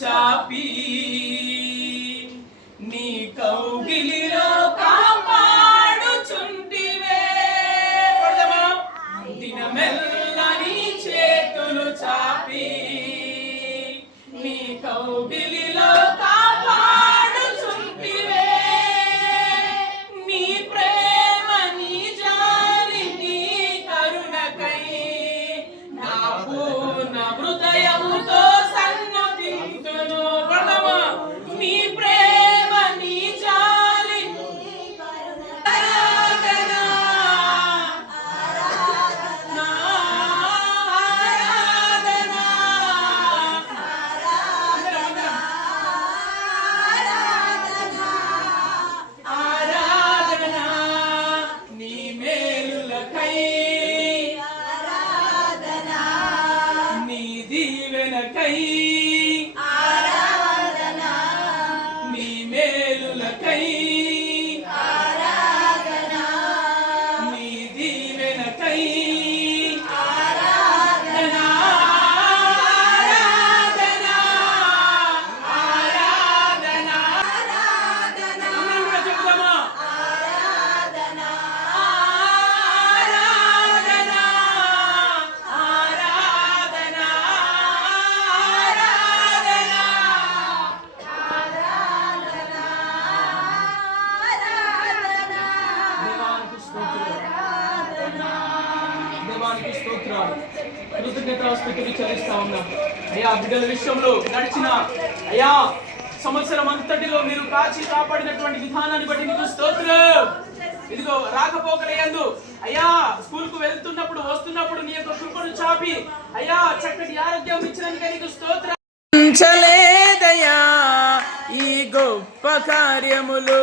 చాపి నీ కౌగిలిలో కాపాడుచుంటివే. దినమెల్ల నీ చేతులు చాపి నీ కౌగిలిలో కాపాడుచుంటివే. నీ ప్రేమ నీ జాలి నీ కరుణకై నా పూర్ణ హృదయముతో సన్నతింతును. ప్రణమా నీ ప్రేమ నీ జాలి ఆరాధన ఆరాధన నీ మేలులకై నీ దీవెనకై నీ మేలులకై నీ దీవెనకై ఆరాధన ఆరాధన ఆరాధన అందరం కూడా చెప్దామా? ఆరాధన ఆరాధన ఆరాధన దేవానికి స్తోత్రాలు కృతజ్ఞతాస్తుతులు చెల్లిస్తా ఉన్నాం. అయ్యా బిడ్డల విషయంలో గడిచిన అయ్యా సంవత్సరం అంతటిలో మీరు కాచి కాపాడినటువంటి విధానాన్ని బట్టి నీకు స్తోత్రం. ఇదిగో రాకపోకలయందు అయ్యా స్కూల్ కు వెళ్తున్నప్పుడు వస్తున్నప్పుడు నీ యొక్క కృపను చాపి అయ్యా చక్కటి ఆరోగ్యం ఇచ్చినందుకే నీకు స్తోత్రం. ఈ గొప్ప కార్యములు